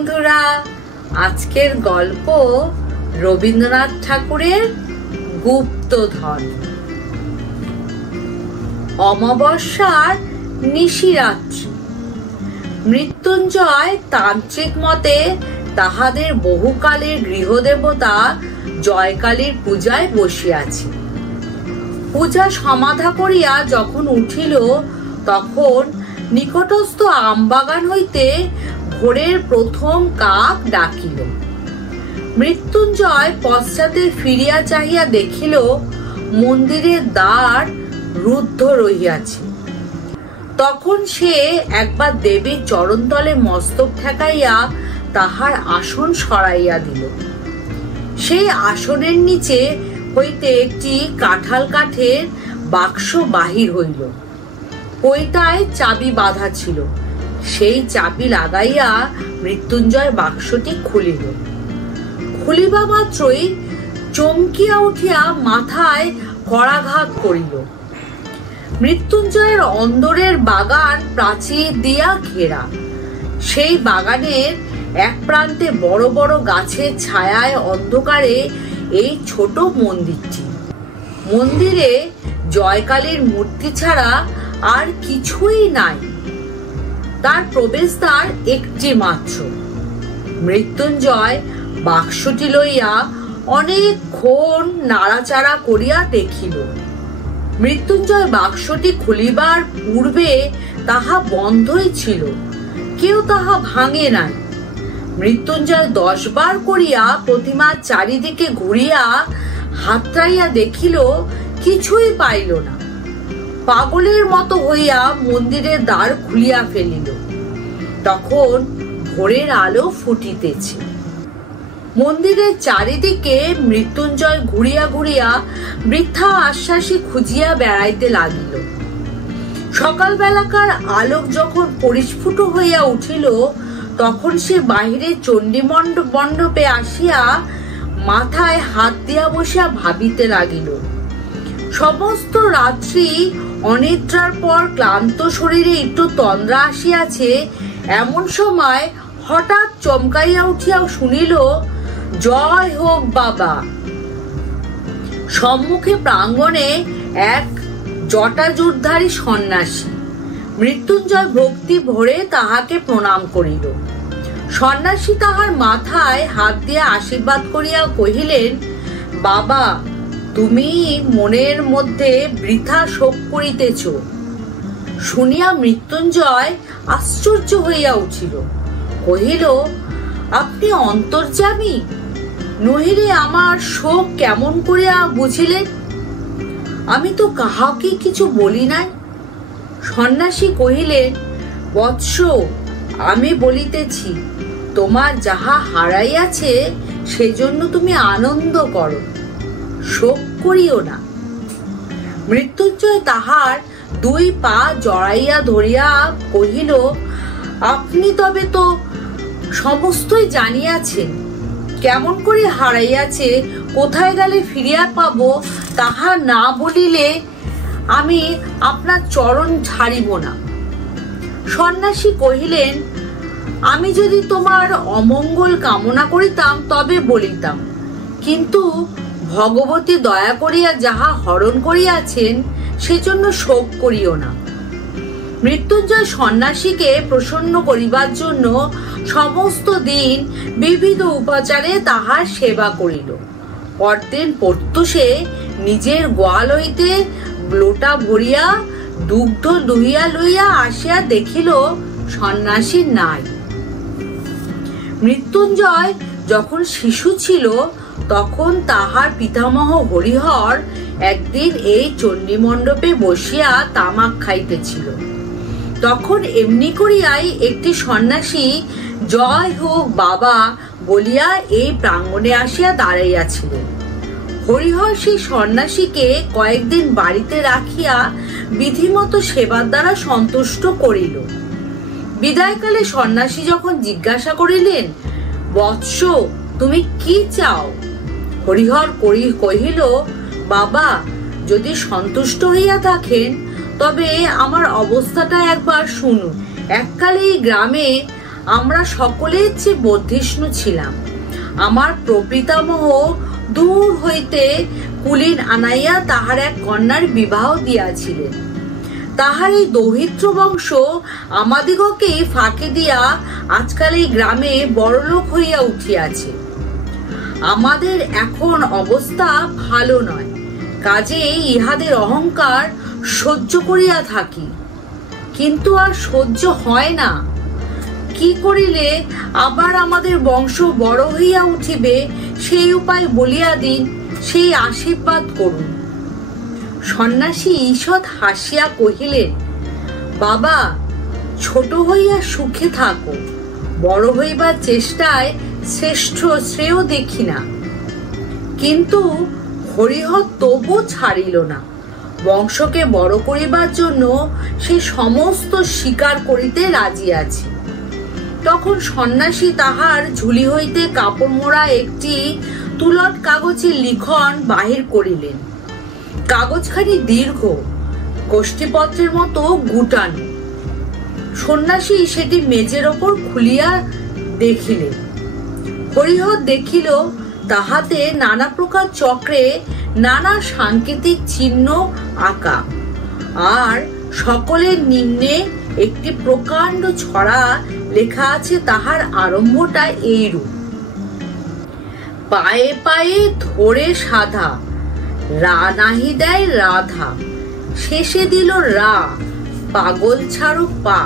বন্ধুরা, আজকের গল্প রবীন্দ্রনাথ ঠাকুরের গুপ্তধন। অমাবস্যার নিশিরাত্রি। মৃত্যুঞ্জয় তান্ত্রিক মতে তাহাদের বহুকালের গৃহদেবতা জয়কালীর পূজায় বসিয়াছে। পূজা সমাধা করিয়া যখন উঠিল, তখন নিকটস্থ আমবাগান হইতে ভোরের প্রথম কাক ডাকিল। মৃত্যুঞ্জয় পশ্চাতে ফিরিয়া চাহিয়া দেখিল মন্দিরের দ্বার রুদ্ধ রহিয়াছে। তখন সে একবার দেবীর চরণতলে মস্তক ঠেকাইয়া তাহার আসন সরাইয়া দিল। সেই আসনের নিচে হইতে একটি কাঁঠাল কাঠের বাক্স বাহির হইল। পইটায় চাবি বাঁধা ছিল। সেই চাবি লাগাইয়া মৃত্যুঞ্জয় বাক্সটি খুলিল। খুলিবা মাত্রই চমকিয়া উঠিয়া মাথায় করাঘাত করিল। মৃত্যুঞ্জয়ের অন্দরের বাগান প্রাচীর দিয়া ঘেরা। সেই বাগানের এক প্রান্তে বড় বড় গাছের ছায়ায় অন্ধকারে এই ছোট মন্দিরটি। মন্দিরে জয়কালীর মূর্তি ছাড়া আর কিছুই নাই। তার প্রবেশদ্বার একটি মাত্র। মৃত্যুঞ্জয় বাক্সটি লইয়া অনেকক্ষণ নাড়াচাড়া করিয়া দেখিল। মৃত্যুঞ্জয় বাক্সটি খুলিবার পূর্বে তাহা বন্ধই ছিল, কেউ তাহা ভাঙে নাই। মৃত্যুঞ্জয় 10 বার করিয়া প্রতিমার চারিদিকে ঘুরিয়া হাতড়াইয়া দেখিল, কিছুই পাইল না। পাগলের মতো হইয়া মন্দিরের দ্বার খুলিয়া ফেলিল। তখন ভোরের আলো ফুটিতেছে। মন্দিরের চারিদিকে মৃত্যুঞ্জয় ঘুরিয়া ঘুরিয়া বৃথা আশ্বাসী খুঁজিয়া বেড়াইতে লাগিল। সকালবেলাকার আলোক যখন পরিস্ফুট হইয়া উঠিল, তখন সে বাহিরে চণ্ডী মণ্ডপে আসিয়া মাথায় হাত দিয়া বসিয়া ভাবিতে লাগিল। সমস্ত রাত্রি অনিদ্রার পর ক্লান্ত শরীরে একটু তন্দ্রা আসিয়াছে। এমন সময় হঠাৎ চমকাইয়া উঠিয়া শুনিল, জয় হোক বাবা। সম্মুখে প্রাঙ্গণে এক জটাজুটধারী সন্ন্যাসী। মৃত্যুঞ্জয় ভক্তি ভরে তাহাকে প্রণাম করিল। সন্ন্যাসী তাহার মাথায় হাত দিয়া আশীর্বাদ করিয়া কহিলেন, বাবা, তুমি মনের মধ্যে বৃথা শোক করিতেছ। শুনিয়া মৃত্যুঞ্জয় আশ্চর্য হইয়া উঠিল। কহিল, আপনি অন্তর্যামী, নহিলে আমার শোক কেমন করিয়া বুঝিলেন? আমি তো কাহাকে কিছু বলি নাই। সন্ন্যাসী কহিলেন, বৎস, আমি বলিতেছি, তোমার যাহা হারাইয়াছে সেজন্য তুমি আনন্দ করো, শোক করিও না। মৃত্যুঞ্জয় তাহার 2 পা জড়াইয়া ধরিয়া কহিল, আপনি তবে তো সমস্তই জানিয়াছেন। কেমন করে হারাইয়াছে, কোথায় গেলে ফিরিয়া পাবো, তাহা না বলিলে আমি আপনার চরণ ছাড়িব না। সন্ন্যাসী কহিলেন, আমি যদি তোমার অমঙ্গল কামনা করিতাম তবে বলিতাম, কিন্তু ভগবতী দয়া করিয়া যাহা হরণ করিয়াছেন সেজন্য শোক করিও না। মৃত্যুঞ্জয় সন্ন্যাসীকে প্রসন্ন করিবার জন্য সমস্ত দিন বিবিধ উপাচারে তাহার সেবা করিল। পরদিন প্রত্যুষে নিজের গোয়াল হইতে লোটা ভরিয়া দুগ্ধ দুহিয়া লইয়া আসিয়া দেখিল সন্ন্যাসী নাই। মৃত্যুঞ্জয় যখন শিশু ছিল, তখন তাহার পিতামহ হরিহর একদিন এই চণ্ডী মণ্ডপে বসিয়া তামাক খাইতেছিল। তখন এমনি করিয়াই একটি সন্ন্যাসী জয় হোক বাবা বলিয়া এই প্রাঙ্গণে আসিয়া দাঁড়াইয়াছিলেন। হরিহর সেই সন্ন্যাসীকে কয়েকদিন বাড়িতে রাখিয়া বিধিমতো সেবার দ্বারা সন্তুষ্ট করিল। বিদায়কালে সন্ন্যাসী যখন জিজ্ঞাসা করিলেন, বৎস, তুমি কি চাও? হরিহর কহিল, বাবা, যদি সন্তুষ্ট হইয়া থাকেন তবে আমার অবস্থাটা একবার শুনুন। এককালে এই গ্রামে আমরা সকলের চেয়ে বর্ধিষ্ণু ছিলাম। আমার প্রপিতামহ দূর হইতে কুলীন আনাইয়া তাহার এক কন্যার বিবাহ দিয়াছিলেন। তাহার এই দৌহিত্র বংশ আমাদিগকে ফাঁকে দিয়া আজকাল এই গ্রামে বড়লোক হইয়া উঠিয়াছে। আমাদের এখন অবস্থা ভালো নয়, কাজেই ইহাদের অহংকার সহ্য করিয়া থাকি, কিন্তু আর সহ্য হয় না। কি করিলে আবার আমাদের বংশ বড় হইয়া উঠিবে সেই উপায় বলিয়া দিন, সেই আশীর্বাদ করুন। সন্ন্যাসী ঈষৎ হাসিয়া কহিলেন, বাবা, ছোট হইয়া সুখে থাকো, বড় হইবার চেষ্টায় শ্রেষ্ঠ শ্রেয় দেখি না। কিন্তু হরিহর তবু ছাড়িল না। বংশকে বড় করিবার জন্য সে সমস্ত স্বীকার করিতে রাজি আছে। তখন সন্ন্যাসী তাহার ঝুলি হইতে কাপড় মোড়া একটি তুলট কাগজের লিখন বাহির করিলেন। কাগজখানি দীর্ঘ, গোষ্ঠীপত্রের মতো গুটানো। সন্ন্যাসী সেটি মেজের ওপর খুলিয়া দেখিলেন। হরিহর দেখিল তাহাতে নানা প্রকার চক্রে নানা সাংকেতিক চিহ্ন আঁকা, আর সকলের নিম্নে একটি প্রকাণ্ড ছড়া লেখা আছে। তাহার আরম্ভটা এইরূপ: পায়ে পায়ে ধরে সাধা, রা নাহি দেয় রাধা, শেষে দিল রা, পাগল ছাড়ো পা,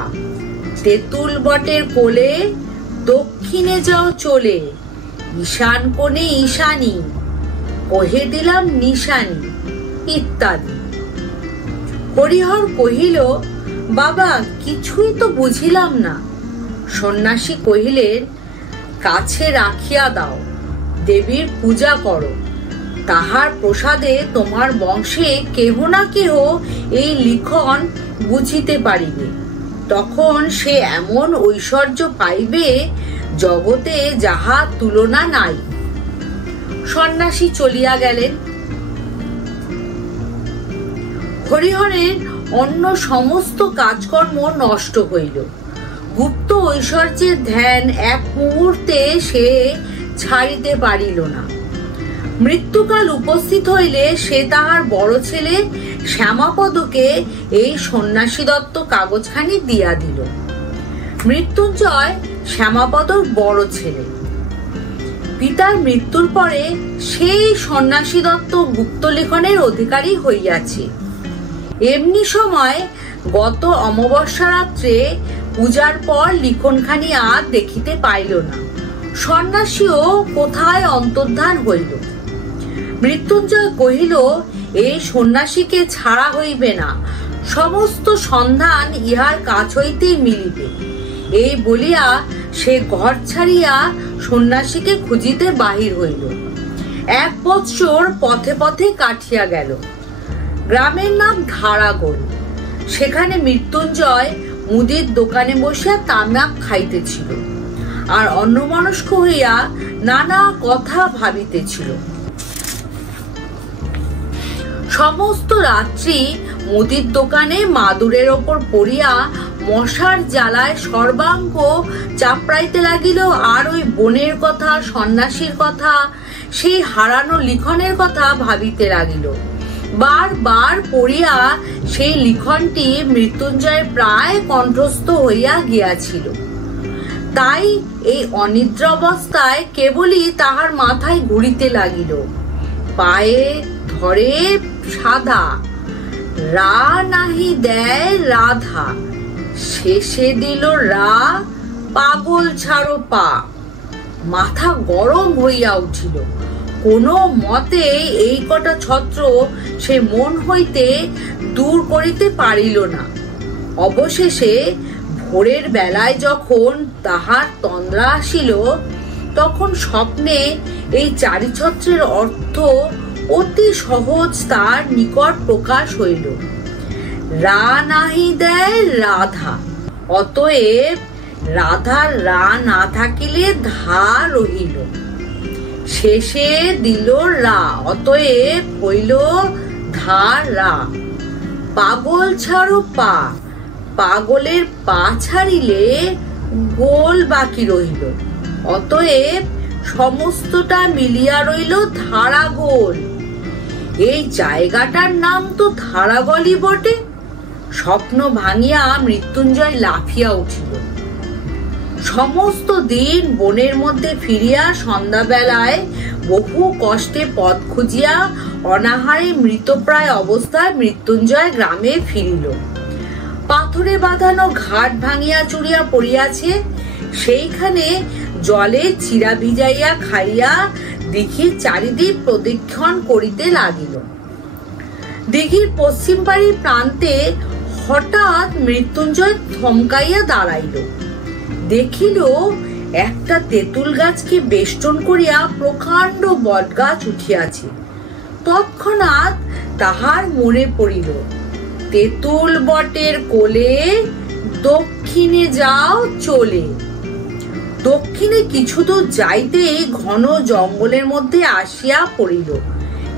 তেঁতুল বটের কোলে, দক্ষিণে যাও চলে, ঈশান কোণে ঈশানী, কহে দিলাম নিশানী, ইত্যাদি। হরিহর কহিল, বাবা, কিছুই তো বুঝিলাম না। সন্ন্যাসী কহিলেন, কাছে রাখিয়া দাও, দেবীর পূজা করো, তাহার প্রসাদে তোমার বংশে কেহ না কেহ এই লিখন বুঝিতে পারিবে। তখন সে এমন ঐশ্বর্য পাইবে, জগতে যাহার তুলনা নাই। সন্ন্যাসী চলিয়া গেলেন। হরিহরের অন্য সমস্ত কাজকর্ম নষ্ট হইল। গুপ্ত ঐশ্বর্যের ধ্যান এক মুহূর্তে সে ছাড়িতে পারিল না। মৃত্যুকাল উপস্থিত হইলে সে তাহার বড় ছেলে শ্যামাপদকে এই সন্ন্যাসী দত্ত কাগজখানি দিয়া দিল। মৃত্যুঞ্জয় শ্যামাপদর বড় ছেলে। পিতার মৃত্যুর পরে সেই সন্ন্যাসী দত্ত গুপ্তলিখনের অধিকারী হইয়াছে। এমনি সময় গত অমাবস্যা রাত্রে পূজার পর লিখনখানি আর দেখিতে পাইল না। সন্ন্যাসীও কোথায় অন্তর্ধান হইল। মৃত্যুঞ্জয় কহিল, এই সন্ন্যাসীকে ছাড়া হইবে না, সমস্ত সন্ধান ইহার কাছ হইতেই মিলিবে। এই বলিয়া সে ঘর ছাড়িয়া সন্ন্যাসীকে খুঁজিতে বাহির হইল। 1 বৎসর পথে পথে কাটিয়া গেল। গ্রামের নাম ধারাগোল। সেখানে মৃত্যুঞ্জয় মুদির দোকানে বসিয়া তামাক খাইতেছিল, আর অন্যমনস্ক হইয়া নানা কথা ভাবিতেছিল। সমস্ত রাত্রি মুদির দোকানে মাদুরের ওপর পড়িয়া মশার জ্বালায় সর্বাঙ্গ চাপড়াইতে লাগিল, আর ওই বোনের কথা, সন্ন্যাসীর কথা, সেই হারানো লিখনের কথা ভাবিতে লাগিল। বারবার পড়িয়া সেই লিখনটি মৃত্যুঞ্জয়ের প্রায় কণ্ঠস্থ হইয়া গিয়াছিল। তাই এই অনিদ্রা অবস্থায় কেবলই তাহার মাথায় ঘুরিতে লাগিল, পায়ে ধরে সাধা, রা নাহি দেয় রাধা, শেষে দিল রা, পাগল ছাড়ো পা। মাথা গরম হইয়া উঠিল। কোনো মতে এই কটা ছত্র সে মন হইতে দূর করিতে পারিল না। অবশেষে ভোরের বেলায় যখন তাহার তন্দ্রা আসিল, তখন স্বপ্নে এই চারিছত্রের অর্থ অতি সহজ তার নিকট প্রকাশ হইল। রা নাহি দেয় রাধা, অতএব রাধার রা না থাকিলে ধা রহিল। শেষে দিল রা, অতএব হইল ধা রা। পাগল ছাড়ো পা, পাগলের পা ছাড়িলে গোল বাকি রইল। অতএব সমস্তটা মিলিয়া রইল ধারা গোল। এই জায়গাটার নাম তো ধারাগলই বটে। স্বপ্ন ভাঙিয়া মৃত্যুঞ্জয় লাফিয়া উঠিল। সমস্ত দিন বনের মধ্যে ফিরিয়া সন্ধ্যাবেলায় বহু কষ্টে পথ খুঁজিয়া অনাহারে মৃতপ্রায় অবস্থায় মৃত্যুঞ্জয় গ্রামে ফিরিল। পাথরে বাঁধানো ঘাট ভাঙিয়া চুরিয়া পড়িয়াছে, সেইখানে জলে চিরা ভিজাইয়া খাইয়া দিঘির চারিদিক প্রদক্ষিণ করিতে লাগিল। দিঘির পশ্চিম পাড়ির প্রান্তে হঠাৎ মৃত্যুঞ্জয় থমকাইয়া দাঁড়াইল। দেখিল একটা তেঁতুল গাছকে বেষ্টন করিয়া প্রকাণ্ড বট গাছ উঠিয়াছে। তৎক্ষণাৎ তাহার মনে পড়িল, তেঁতুল বটের কোলে দক্ষিণে যাও চলে। দক্ষিণে কিছু দূর যাইতেই ঘন জঙ্গলের মধ্যে আসিয়া পড়িল।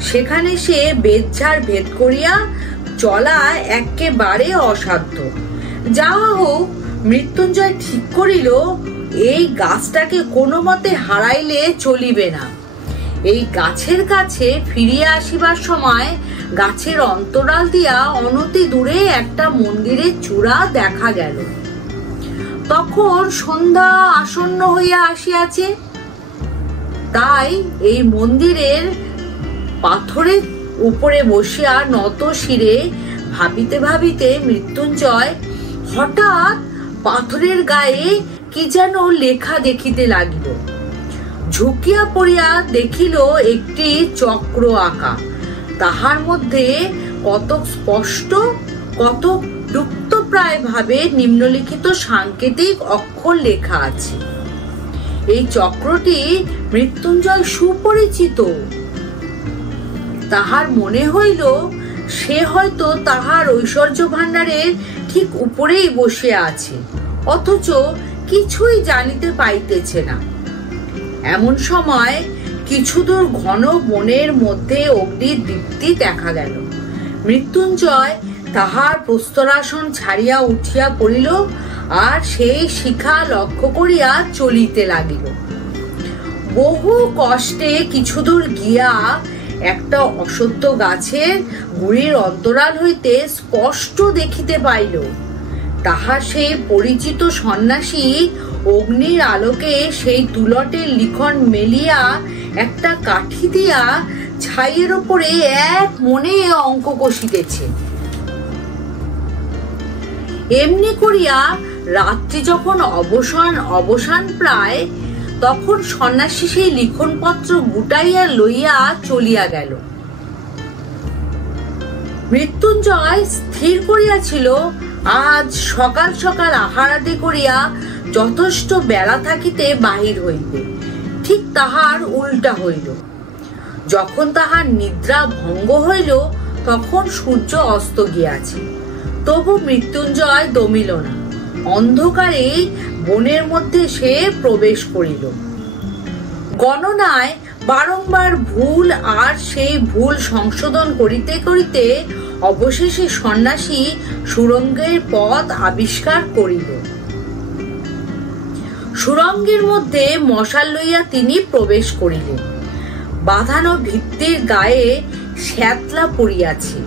সেখানে সে বেতঝাড় ভেদ করিয়া চলা একেবারে অসাধ্য। যাহা হোক, মৃত্যুঞ্জয় ঠিক করিল এই গাছটাকে কোনো মতে হারাইলে চলিবে না। এই গাছের কাছে ফিরিয়া আসিবার সময় গাছের অন্তরাল দিয়া অনতি দূরে একটা মন্দিরের চূড়া দেখা গেল। তখন সন্ধ্যা আসন্ন হইয়া আসিয়াছে। তাই এই মন্দিরের পাথরের উপরে বসিয়া নত শিরে ভাবিতে ভাবিতে মৃত্যুঞ্জয় হঠাৎ পাথরের গায়ে কি যেন লেখা দেখিতে লাগিল। ঝুঁকিয়া পড়িয়া দেখিল একটি চক্র আঁকা। তাহার মধ্যে কতক স্পষ্ট কতক লুপ্তপ্রায় ভাবে নিম্নলিখিত সাংকেতিক অক্ষর লেখা আছে। এই চক্রটি মৃত্যুঞ্জয় সুপরিচিত। তাহার মনে হইল সে হয়তো তাহার ঐশ্বর্য ভাণ্ডারের ঠিক উপরেই বসে আছে, অথচ কিছুই জানিতে পাইতেছে না। এমন সময় কিছু দূর ঘন বনের মধ্যে অগ্নির দীপ্তি দেখা গেল। মৃত্যুঞ্জয় তাহার প্রস্তরাসন ছাড়িয়া উঠিয়া পড়িল আর সেই শিখা লক্ষ্য করিয়া চলিতে লাগিল। বহু কষ্টে কিছু দূর গিয়া একটা অশ্বত্থ গাছের গুড়ির অন্তরাল হইতে স্পষ্ট দেখিতে পাইল। তাহা সেই পরিচিত সন্ন্যাসী অগ্নির আলোকে সেই তুলটের লিখন মেলিয়া একটা কাঠি দিয়া ছাইয়ের উপরে এক মনে অঙ্ক কষিতেছে। এমনি করিয়া রাত্রি যখন অবসান প্রায়, তখন সন্ন্যাসী সেই লিখনপত্র গুটাইয়া লইয়া চলিয়া গেল। মৃত্যুঞ্জয় স্থির করিয়াছিল আজ সকাল সকাল আহার আদি করিয়া যথেষ্ট বেলা থাকিতে বাহির হইবে। ঠিক তাহার উল্টা হইল। যখন তাহার নিদ্রা ভঙ্গ হইল তখন সূর্য অস্ত গিয়াছে। তবু মৃত্যুঞ্জয় দমিল না। অন্ধকারে বনের মধ্যে সে প্রবেশ করিল। গণনায় বারংবার ভুল আর সেই ভুল সংশোধন করিতে করিতে অবশেষে সন্ন্যাসী সুড়ঙ্গের পথ আবিষ্কার করিল। সুড়ঙ্গের মধ্যে মশাল লইয়া তিনি প্রবেশ করিলেন। বাঁধানো ভিত্তির গায়ে শ্যাতলা পড়িয়াছে।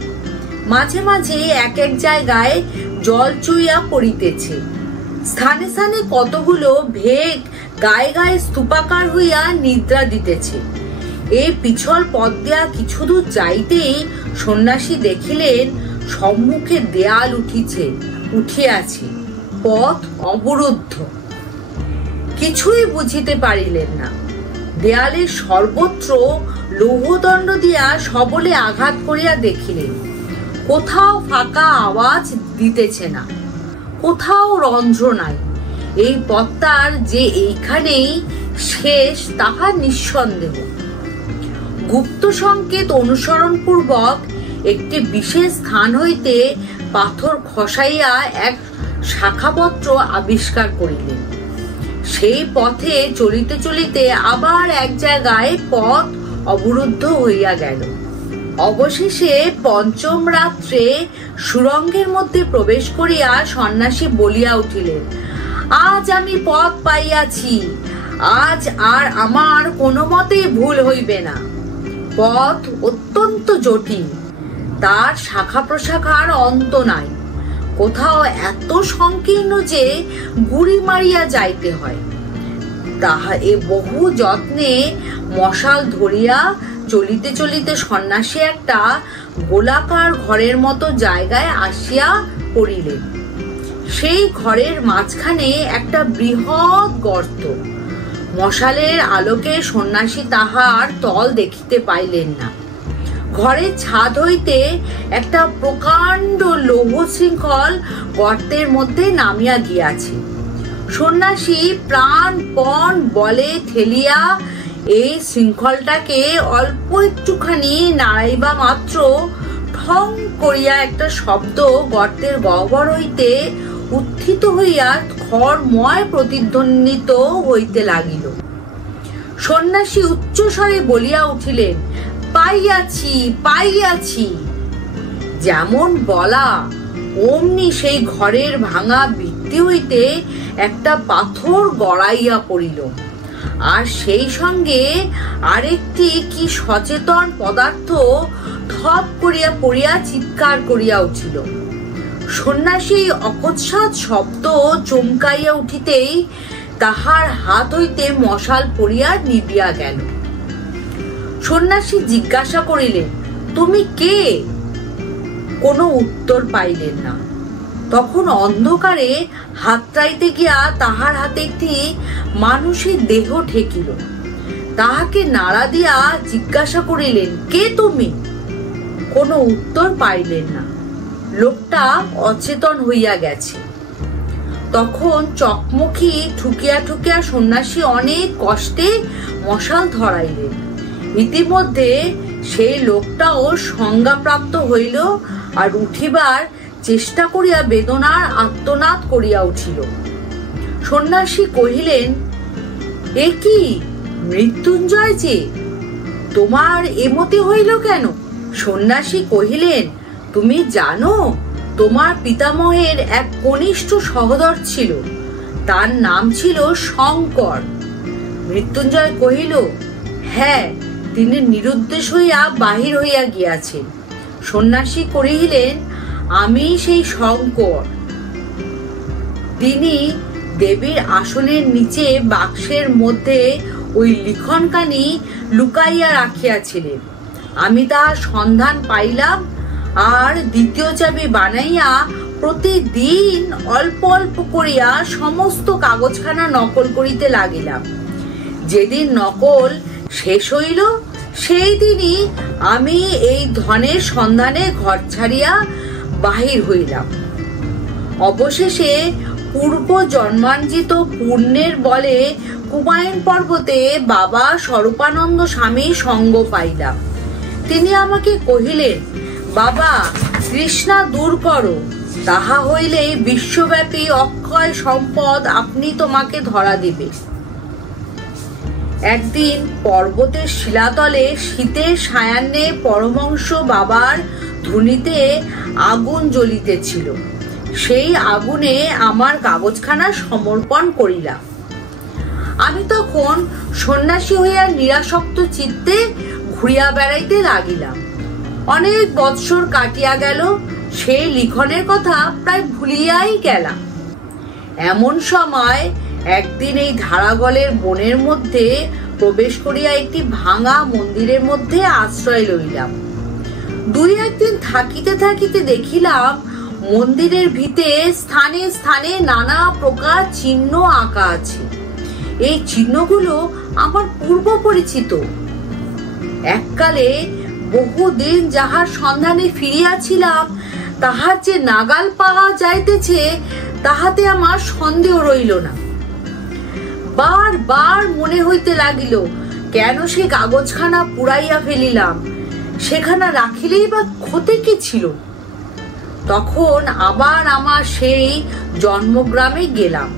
মাঝে মাঝে এক এক জায়গায় জল চুইয়া পড়িতেছে। স্থানে স্থানে কতগুলো ভেগ গায়ে গায়ে স্তূপাকার হইয়া নিদ্রা দিতেছে। এই পিছল পথ দিয়া কিছু দূর যাইতেই সন্ন্যাসী দেখিলেন সম্মুখে দেয়াল উঠিয়াছে, পথ অবরুদ্ধ। কিছুই বুঝিতে পারিলেন না। দেয়ালের সর্বত্র লৌহদণ্ড দিয়া সবলে আঘাত করিয়া দেখিলেন কোথাও ফাঁকা আওয়াজ দিতেছে না, কোথাও রন্ধ্র নাই। এই পথটার যে এইখানেই শেষ তাহা নিঃসন্দেহ। গুপ্ত সংকেত অনুসরণ পূর্বক একটি বিশেষ স্থান হইতে পাথর খসাইয়া এক শাখাপত্র আবিষ্কার করিলেন। সেই পথে চলিতে চলিতে আবার এক জায়গায় পথ অবরুদ্ধ হইয়া গেল। অবশেষে পঞ্চম রাত্রে সুড়ঙ্গের মধ্যে প্রবেশ করিয়া সন্ন্যাসী বলিয়া উঠিলেন, আজ আমি পথ পাইয়াছি, আজ আর আমার কোনো মতেই ভুল হইবে না। পথ অত্যন্ত জটিল, তার শাখা প্রশাখার অন্ত নাই। কোথাও এত সংকীর্ণ যে গুড়ি মারিয়া যাইতে হয়। তাহা এ বহু যত্নে মশাল ধরিয়া চলিতে চলিতে সন্ন্যাসী একটা গোলাকার ঘরের মতো জায়গায় আসিয়া পড়িলেন। সেই ঘরের মাঝখানে একটা বৃহৎ গর্ত। মশালের আলোকে সন্ন্যাসী তাহার তল দেখিতে পাইলেন না। ঘরের ছাদ হইতে একটা প্রকাণ্ড লৌহ শৃঙ্খল গর্তের মধ্যে নামিয়া গিয়াছে। সন্ন্যাসী প্রাণপণ বলে ঠেলিয়া এই শৃঙ্খলটাকে অল্প একটুখানি নাড়াইবা মাত্র ঠং করিয়া একটা শব্দ গর্তের গহ্বর হইতে উত্থিত হইয়া খড়ময় প্রতিধ্বনিত হইতে লাগিল। সন্ন্যাসী উচ্চস্বরে বলিয়া উঠিলেন, পাইয়াছি, পাইয়াছি। যেমন বলা অমনি সেই ঘরের ভাঙা ভিত্তি হইতে একটা পাথর গড়াইয়া পড়িল, আর সেই সঙ্গে আরেকটি কি সচেতন পদার্থ থপ করিয়া পড়িয়া চিৎকার করিয়া উঠিল। সন্ন্যাসী অকস্মাৎ শব্দ চমকাইয়া উঠিতেই তাহার হাত হইতে মশাল পড়িয়া নিবিয়া গেল। সন্ন্যাসী জিজ্ঞাসা করিলেন, তুমি কে? কোনো উত্তর পাইলেন না। তখন অন্ধকারে হাতড়াইতে গিয়া তাহার হাতে একটি মানুষের দেহ ঠেকিল। তাহাকে নাড়া দিয়া জিজ্ঞাসা করিলেন, কে তুমি? কোনো উত্তর পাইলেন না। লোকটা অচেতন হইয়া গেছে। তখন চকমকি ঠুকিয়া ঠুকিয়া সন্ন্যাসী অনেক কষ্টে মশাল ধরাইলেন। ইতিমধ্যে সেই লোকটাও সংজ্ঞাপ্রাপ্ত হইল আর উঠিবার চেষ্টা করিয়া বেদনার আর্তনাদ করিয়া উঠিল। সন্ন্যাসী কহিলেন, এ কি মৃত্যুঞ্জয় যে, তোমার এমতি হইল কেন? সন্ন্যাসী কহিলেন, তুমি জানো তোমার পিতামহের এক কনিষ্ঠ সহোদর ছিল, তার নাম ছিল শঙ্কর। মৃত্যুঞ্জয় কহিল, হ্যাঁ, তিনি নিরুদ্দেশ হইয়া বাহির হইয়া গিয়াছেন। সন্ন্যাসী কহিলেন, আমি সেই শঙ্কর। তিনি দেবীর আসনের নিচে বাক্সের মধ্যে ওই লিখনখানি লুকাইয়া রাখিয়াছিলেন। আমি তাহার সন্ধান পাইলাম আর দ্বিতীয় চাবি বানাইয়া প্রতিদিন অল্প অল্প করিয়া সমস্ত কাগজখানা নকল করিতে লাগিলাম। যেদিন নকল শেষ হইল সেই দিনই আমি এই ধনের সন্ধানে ঘর ছাড়িয়া বাহির হইলাম। অবশেষে পূর্ব জন্মাঞ্জিত পুণ্যের বলে কুমায়ুন পর্বতে বাবা স্বরূপানন্দ স্বামীর সঙ্গ পাইলাম। তিনি আমাকে কহিলেন, বাবা, তৃষ্ণা দূর করো, তাহা হইলে বিশ্বব্যাপী অক্ষয় সম্পদ আপনি তোমাকে ধরা দিবে। একদিন পর্বতের শিলাতলে শীতের সায়ান্নে পরমহংস বাবার ধুনিতে আগুন জ্বলিতেছিল। সেই আগুনে আমার কাগজখানা সমর্পণ করিলাম। আমি তখন সন্ন্যাসী হইয়া নিরাসক্ত চিত্তে ঘুরিয়া বেড়াইতে লাগিলাম। অনেক বৎসর কাটিয়া গেল, সেই লিখনের কথা প্রায় ভুলিয়াই গেলাম। এমন সময় একদিন এই ধারাগলের বনের মধ্যে প্রবেশ করিয়া একটি ভাঙা মন্দিরের মধ্যে আশ্রয় লইলাম। দুই একদিন থাকিতে থাকিতে দেখিলাম মন্দিরের ভিতরে স্থানে স্থানে নানা প্রকার চিহ্ন আঁকা আছে। এই চিহ্নগুলো আমার পূর্ব পরিচিত। এককালে বহুদিন যাহার সন্ধানে ফিরিয়াছিলাম, তাহার যে নাগাল পাওয়া যাইতেছে তাহাতে আমার সন্দেহ রইল না। বারবার মনে হইতে লাগিল, কেন সে কাগজখানা পুড়াইয়া ফেলিলাম, সেখানা রাখিলেই বা ক্ষতি কি ছিল। তখন আবার আমার সেই জন্মগ্রামে গেলাম।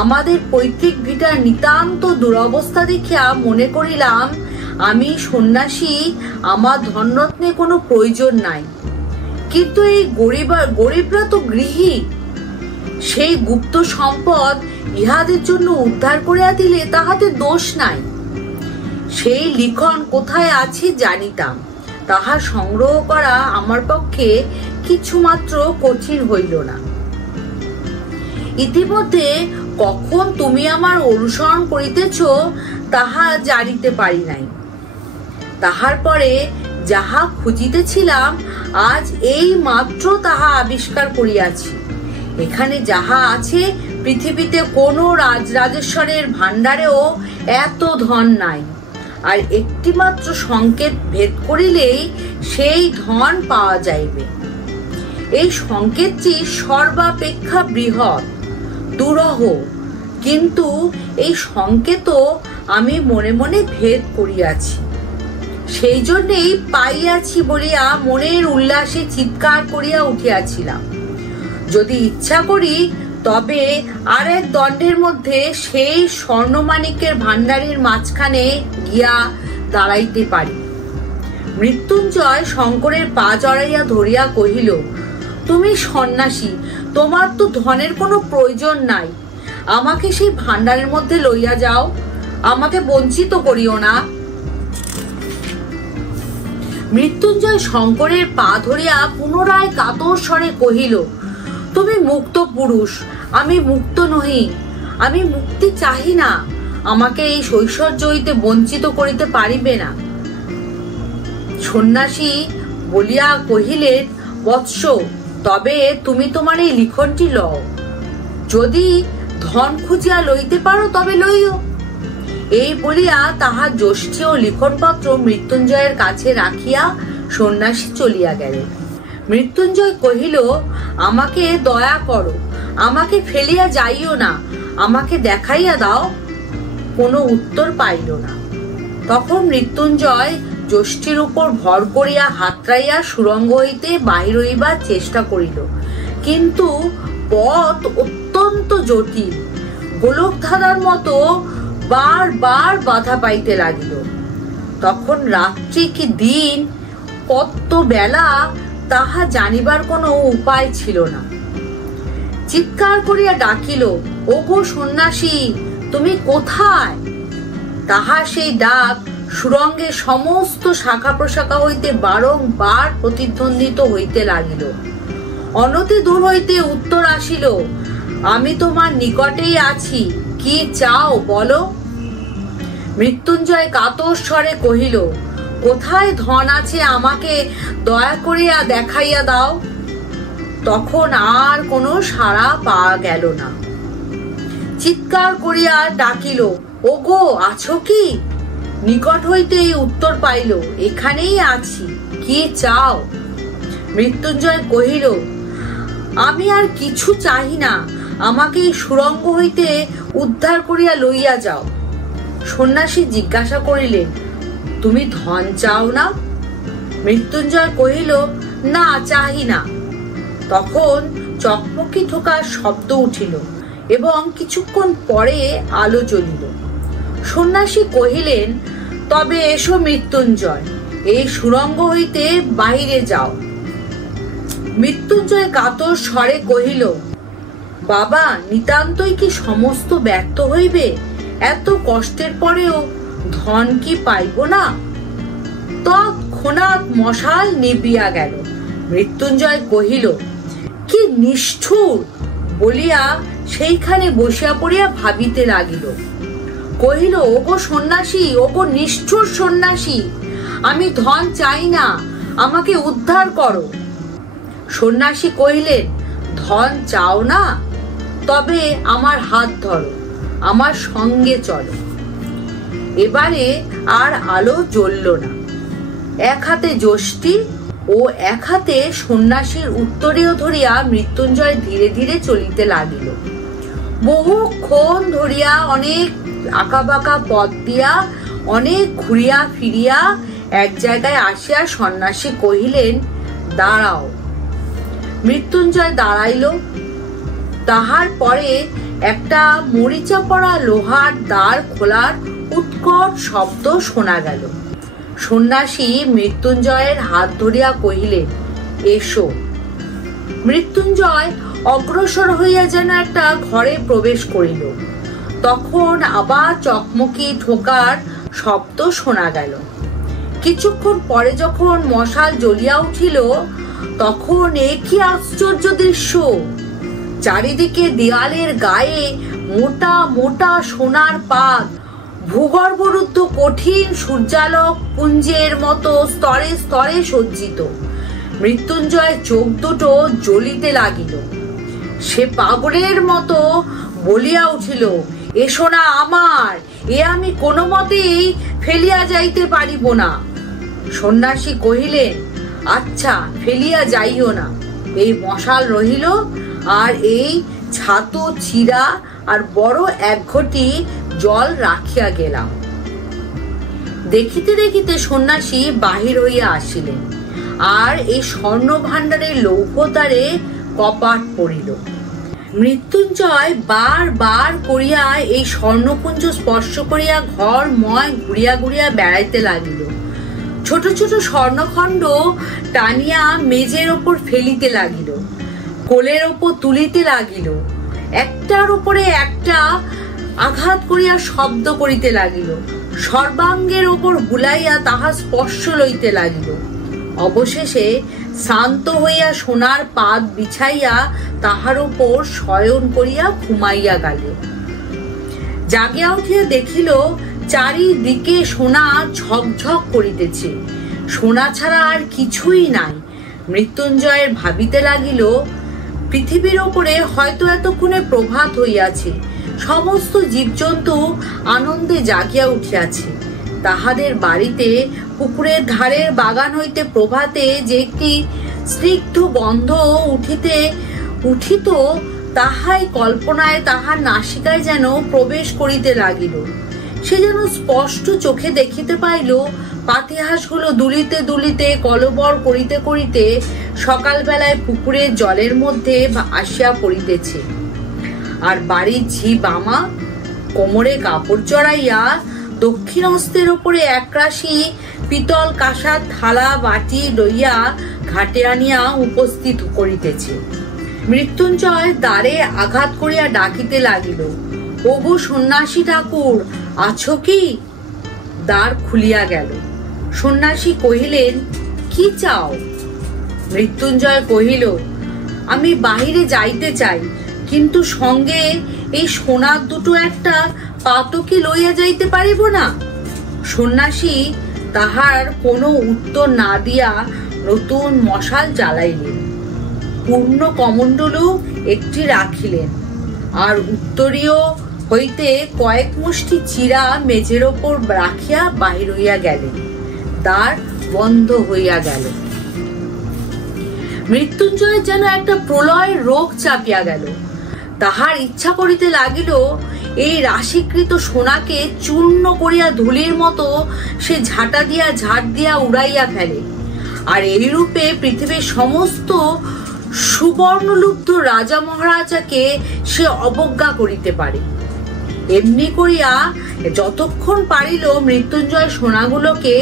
আমাদের পৈতৃক ভিটার নিতান্ত দুরবস্থা দেখিয়া মনে করিলাম, আমি সন্ন্যাসী, আমার ধনরত্নে কোনো প্রয়োজন নাই। কিন্তু এই গরিবরা তো গৃহী, সেই গুপ্ত সম্পদ ইহাদের জন্য উদ্ধার করিয়া দিলে তাহাতে দোষ নাই। সেই লিখন কোথায় আছে জানিতাম, তাহা সংগ্রহ করা আমার পক্ষে কিছুমাত্র কঠিন হইল না। ইতিমধ্যে কখন তুমি আমার অনুসরণ করিতেছ তাহা জানিতে পারি নাই। তাহার পরে যাহা খুঁজিতেছিলাম আজ এই মাত্র তাহা আবিষ্কার করিয়াছি। এখানে যাহা আছে পৃথিবীতে কোনো রাজরাজেশ্বরের ভাণ্ডারেও এত ধন নাই। আর একটি মাত্র সংকেত ভেদ করিলেই সেই ধন পাওয়া যাইবে। এই সংকেতটি সর্বাপেক্ষা বৃহৎ, দুরহ, কিন্তু এই সংকেত আমি মনে মনে ভেদ করিয়াছি। সেই জন্যই পাইয়াছি বলিয়া মনের উল্লাসে চিৎকার করিয়া উঠিয়াছিলাম। যদি ইচ্ছা করি তবে আর এক দণ্ডের মধ্যে সেই স্বর্ণমাণিক্যের ভাণ্ডারের মাঝখানে গিয়া দাঁড়াইতে পারি। মৃত্যুঞ্জয় শঙ্করের পা জড়াইয়া ধরিয়া কহিল, তুমি সন্ন্যাসী, তোমার তো ধনের কোনো প্রয়োজন নাই। আমাকে সেই ভাণ্ডারের মধ্যে লইয়া যাও, আমাকে বঞ্চিত করিও না। মৃত্যুঞ্জয় শঙ্করের পা ধরিয়া পুনরায় কাতর স্বরে কহিল, তুমি মুক্ত পুরুষ, আমি মুক্ত নহি। আমি মুক্তি চাহি না। আমাকে এই শৈশর্য হইতে বঞ্চিত করিতে পারিবে না। সন্ন্যাসী বলিয়া কহিলেন, বৎস, তবে তুমি তোমার এই লিখনটি লও। যদি ধন খুঁজিয়া লইতে পারো তবে লইও। এই বলিয়া তাহার যষ্টি ও লিখনপত্র মৃত্যুঞ্জয়ের কাছে রাখিয়া সন্ন্যাসী চলিয়া গেলেন। মৃত্যুঞ্জয় কহিল, আমাকে দয়া করো, আমাকে ফেলিয়া যাইও না, আমাকে দেখাইয়া দাও। কোনো উত্তর পাইল না। তখন মৃত্যুঞ্জয় যষ্টির উপর ভর করিয়া হাতড়াইয়া সুরঙ্গ হইতে বাহির হইবার চেষ্টা করিল, কিন্তু পথ অত্যন্ত জটিল। গোলক ধাঁধার মতো বারবার বাধা পাইতে লাগিল। তখন রাত্রি কি দিন, কত বেলা তাহা জানিবার কোনো উপায় ছিল না। চিৎকার করিয়া ডাকিল, ওগো সন্ন্যাসী, তুমি কোথায়? তাহা সেই ডাক সুরঙ্গের সমস্ত শাখা প্রশাখা হইতে বারংবার প্রতিধ্বনিত হইতে লাগিল। অনতি দূর হইতে উত্তর আসিল, আমি তোমার নিকটেই আছি, কি চাও বলো। মৃত্যুঞ্জয় কাতর স্বরে কহিল, কোথায় ধন আছে আমাকে দয়া করিয়া দেখাইয়া দাও। তখন আর কোনো সাড়া পাওয়া গেল না। চিৎকার করিয়া ডাকিল, ওগো আছো কি? নিকট হইতেই উত্তর পাইল, এখানেই আছি, কি চাও। মৃত্যুঞ্জয় কহিল, আমি আর কিছু চাহি না, আমাকে এই সুরঙ্গ হইতে উদ্ধার করিয়া লইয়া যাও। সন্ন্যাসী জিজ্ঞাসা করিলেন, তুমি ধন চাও না? মৃত্যুঞ্জয় কহিল, না, চাহি না। তখন চকমকি ঠোকার শব্দ উঠিল এবং কিছুক্ষণ পরে আলো জ্বলিল। সন্ন্যাসী কহিলেন, তবে এসো মৃত্যুঞ্জয়, এই সুরঙ্গ হইতে বাহিরে যাও। মৃত্যুঞ্জয় কাতর স্বরে কহিল, বাবা, নিতান্তই কি সমস্ত ব্যর্থ হইবে? এত কষ্টের পরেও ধন কি পাইব না? তৎক্ষণাৎ মশাল নিবিয়া গেল। মৃত্যুঞ্জয় কহিল, কি নিষ্ঠুর, বলিয়া সেইখানে বসিয়া পড়িয়া ভাবিতে লাগিল। কহিল, ওগো সন্ন্যাসী, ওগো নিষ্ঠুর সন্ন্যাসী, আমি ধন চাই না, আমাকে উদ্ধার করো। সন্ন্যাসী কহিলেন, ধন চাও না? তবে আমার হাত ধরো, আমার সঙ্গে চলো। এবারে আর আলো জ্বলল না। এক হাতে যষ্টি ও এক হাতে সন্ন্যাসীর উত্তরীয় ধরিয়া মৃত্যুঞ্জয় ধীরে ধীরে চলিতে লাগিল। বহুক্ষণ ধরিয়া অনেক আঁকাবাঁকা পথ দিয়া অনেক ঘুরিয়া ফিরিয়া এক জায়গায় আসিয়া সন্ন্যাসী কহিলেন, দাঁড়াও। মৃত্যুঞ্জয় দাঁড়াইল। তাহার পরে একটা মরিচা পড়া লোহার দ্বার খোলার উৎকট শব্দ শোনা গেল। সন্ন্যাসী মৃত্যুঞ্জয়ের হাত ধরিয়া কহিলেন, এসো। মৃত্যুঞ্জয় অগ্রসর হইয়া যেন একটা ঘরে প্রবেশ করিল। তখন আবার চকমকি ঠোকার শব্দ শোনা গেল। কিছুক্ষণ পরে যখন মশাল জ্বলিয়া উঠিল, তখন এ কি আশ্চর্য দৃশ্য! চারিদিকে দেয়ালের গায়ে মোটা মোটা সোনার পাত, ভূগর্ভরুদ্ধ কঠিন সূর্যালোক পুঞ্জের মতো স্তরে স্তরে সজ্জিত। মৃত্যুঞ্জয় চোখ দুটো জ্বলিতে লাগিল। সে পাগলের মতো বলিয়া উঠিল, এ সোনা আমার, এ আমি কোনো মতেই ফেলিয়া যাইতে পারিব না। সন্ন্যাসী কহিলেন, আচ্ছা, ফেলিয়া যাইও না। এই মশাল রহিল, আর এই ছাতু চিরা আর বড় এক ঘটি জল রাখিয়া গেলাম। দেখিতে দেখিতে সন্ন্যাসী বাহির হইয়া আসিলেন, আর এই স্বর্ণ ভাণ্ডারের লৌহদ্বারে কপাট পড়িল। মৃত্যুঞ্জয় বার বার করিয়া এই স্বর্ণপুঞ্জ স্পর্শ করিয়া ঘর ময় ঘুরিয়া ঘুরিয়া বেড়াইতে লাগিল। ছোট ছোট স্বর্ণখণ্ড টানিয়া মেজের ওপর ফেলিতে লাগিল, কোলের ওপর তুলিতে লাগিল, একটার উপরে একটা আঘাত করিয়া শব্দ করিতে লাগিল, সর্বাঙ্গের ওপর বুলাইয়া তাহা স্পর্শ লইতে লাগিল। অবশেষে শান্ত হইয়া সোনার পাত বিছাইয়া তাহার উপর শয়ন করিয়া ঘুমাইয়া গেল। জাগিয়া উঠিয়া দেখিল চারিদিকে সোনা ঝকঝক করিতেছে, সোনা ছাড়া আর কিছুই নাই। মৃত্যুঞ্জয়ের ভাবিতে লাগিল, পৃথিবীর ওপরে হয়তো এতক্ষণে প্রভাত হইয়াছে, সমস্ত জীবজন্তু আনন্দে জাগিয়া উঠিয়াছে। তাহাদের বাড়িতে পুকুরের ধারের বাগান হইতে প্রভাতে যে একটি স্নিগ্ধ গন্ধ উঠিত, তাহাই কল্পনায় তাহার নাসিকায় যেন প্রবেশ করিতে লাগিল। সে যেন স্পষ্ট চোখে দেখিতে পাইল পাতিহাঁসগুলো দুলিতে দুলিতে কলবর করিতে করিতে সকালবেলায় পুকুরের জলের মধ্যে আসিয়া পড়িতেছে। আর বাড়ির ঝি বামা কোমরে কাপড় চড়াইয়া দক্ষিণ হস্তের ওপরে একরাশি পিতল কাঁসার থালা বাটি লইয়া ঘাটে আনিয়া উপস্থিত করিতেছে। মৃত্যুঞ্জয় দ্বারে আঘাত করিয়া ডাকিতে লাগিল, ওগো সন্ন্যাসী ঠাকুর, আছো কি? দ্বার খুলিয়া গেল। সন্ন্যাসী কহিলেন, কি চাও? মৃত্যুঞ্জয় কহিল, আমি বাহিরে যাইতে চাই, কিন্তু সঙ্গে এই সোনার দুটো একটা পাতো কি লইয়া যাইতে পারিব না? সন্ন্যাসী তাহার কোনো উত্তর না দিয়া নতুন মশাল জ্বালাইলেন, পূর্ণ কমণ্ডলু একটি রাখিলেন, আর উত্তরীয় হইতে কয়েক মুষ্টি চিরা মেঝের ওপর রাখিয়া বাহির হইয়া গেলেন। দ্বার বন্ধ হইয়া গেল। মৃত্যুঞ্জয় যেন একটা প্রলয় রোগ চাপিয়া গেল। তাহার ইচ্ছা করিতে লাগিল এই রাশিকৃত সোনাকে চূর্ণ করিয়া ধুলির মতো সে ঝাঁট দিয়া উড়াইয়া ফেলে, আর এইরূপে পৃথিবীর সমস্ত সুবর্ণলুব্ধ রাজা মহারাজাকে সে অবজ্ঞা করিতে পারে। এমনি করিয়া যতক্ষণ পারিল মৃত্যুঞ্জয় সোনাগুলোকে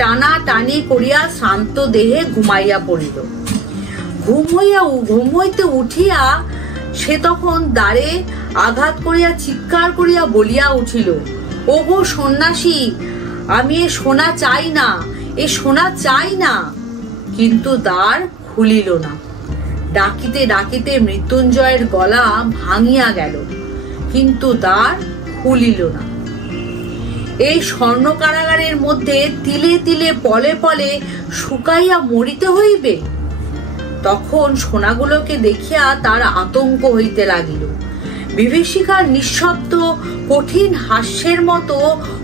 টানা টানি করিয়া শান্ত দেহে ঘুমাইয়া পড়িল। ঘুম হইতে উঠিয়া সে তখন দ্বারে আঘাত করিয়া চিৎকার করিয়া বলিয়া উঠিল, ওগো সন্ন্যাসী, আমি এ সোনা চাই না, এ সোনা চাই না। কিন্তু দ্বার খুলিল না। ডাকিতে ডাকিতে মৃত্যুঞ্জয়ের গলা ভাঙিয়া গেল, কিন্তু দ্বার খুলিল না। এই স্বর্ণ কারাগারের মধ্যে তিলে তিলে পলে পলে শুকাইয়া মরিতে হইবে। তখন সোনাগুলোকে দেখিয়া তার আতঙ্ক হইতে লাগিল। বিভীষিকার নিঃশব্দ কঠিন হাস্যের মতো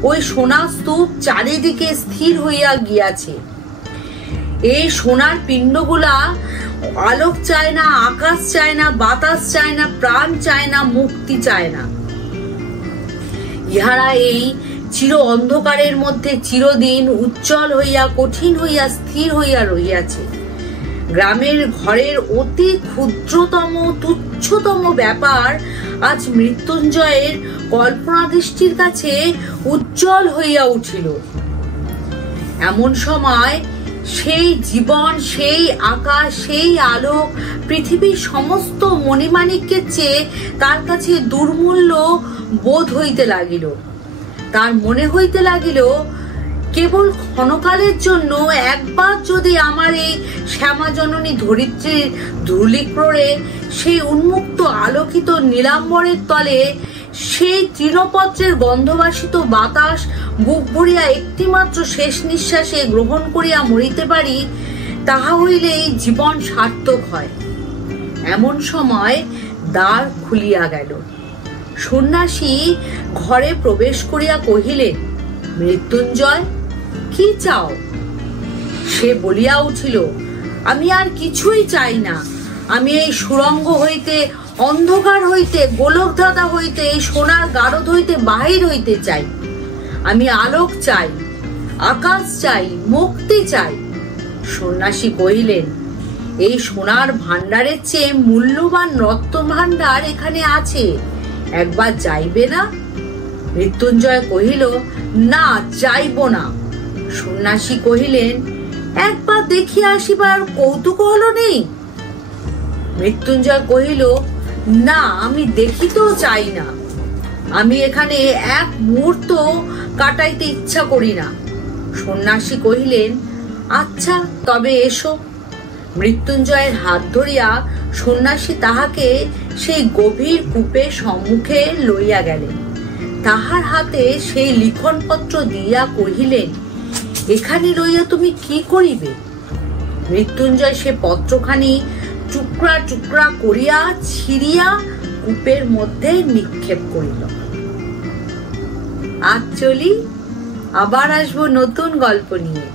ওই সোনার স্তূপ চারিদিকে স্থির হইয়া গিয়াছে। এই সোনার পিণ্ডগুলা আলোক চায় না, আকাশ চায় না, বাতাস চায় না, প্রাণ চায় না, মুক্তি চায় না। ইহারা এই চির অন্ধকারের মধ্যে চিরদিন উজ্জ্বল হইয়া কঠিন হইয়া স্থির হইয়া রহিয়াছে। গ্রামের ঘরের অতি ক্ষুদ্রতম তুচ্ছতম ব্যাপার আজ মৃত্যুঞ্জয়ের কল্পনা দৃষ্টির কাছে উজ্জ্বল হইয়া উঠিল। এমন সময় সেই জীবন, সেই আকাশ, সেই আলো, পৃথিবীর সমস্ত মণিমাণিক্যের চেয়ে তার কাছে দুর্মূল্য বোধ হইতে লাগিল। তার মনে হইতে লাগিল, কেবল ক্ষণকালের জন্য একবার যদি আমার এই শ্যামাজননী ধরিত্রীর ধূলিক্রোড়ে সেই উন্মুক্ত আলোকিত নীলাম্বরের তলে সেই তৃণপত্রের গন্ধবাসিত বাতাস বুক ভরিয়া একটিমাত্র শেষ নিঃশ্বাসে গ্রহণ করিয়া মরিতে পারি, তাহা হইলেই জীবন সার্থক হয়। এমন সময় দ্বার খুলিয়া গেল। সন্ন্যাসী ঘরে প্রবেশ করিয়া কহিলেন, মৃত্যুঞ্জয়, কি চাও? সে বলিয়া উঠিল, আমি আর কিছুই চাই না। আমি এই সুরঙ্গ হইতে, অন্ধকার হইতে, গোলকধাঁধা হইতে, এই সোনার গারদ হইতে বাহির হইতে চাই। আমি আলোক চাই, আকাশ চাই, মুক্তি চাই। সন্ন্যাসী কহিলেন, এই সোনার ভান্ডারের চেয়ে মূল্যবান রত্ন ভান্ডার এখানে আছে, একবার যাইবে না? মৃত্যুঞ্জয় কহিল, না, যাইব না। সন্ন্যাসী কহিলেন, একবার দেখিয়া আসিবার কৌতূহল নেই? মৃত্যুঞ্জয় কহিল, না, আমি দেখিতেও চাই না। আমি এখানে এক মুহূর্ত কাটাইতে ইচ্ছা করি না। সন্ন্যাসী কহিলেন, আচ্ছা, তবে এসো। মৃত্যুঞ্জয়ের হাত ধরিয়া সন্ন্যাসী তাহাকে সেই গভীর কূপের সম্মুখে লইয়া গেলেন। তাহার হাতে সেই লিখনপত্র দিয়া কহিলেন, এখানে লইয়া তুমি কি করিবে? মৃত্যুঞ্জয় সে পত্রখানি টুকরা টুকরা করিয়া ছিঁড়িয়া কূপের মধ্যে নিক্ষেপ করিল। আজ চলি, আবার আসবো নতুন গল্প নিয়ে।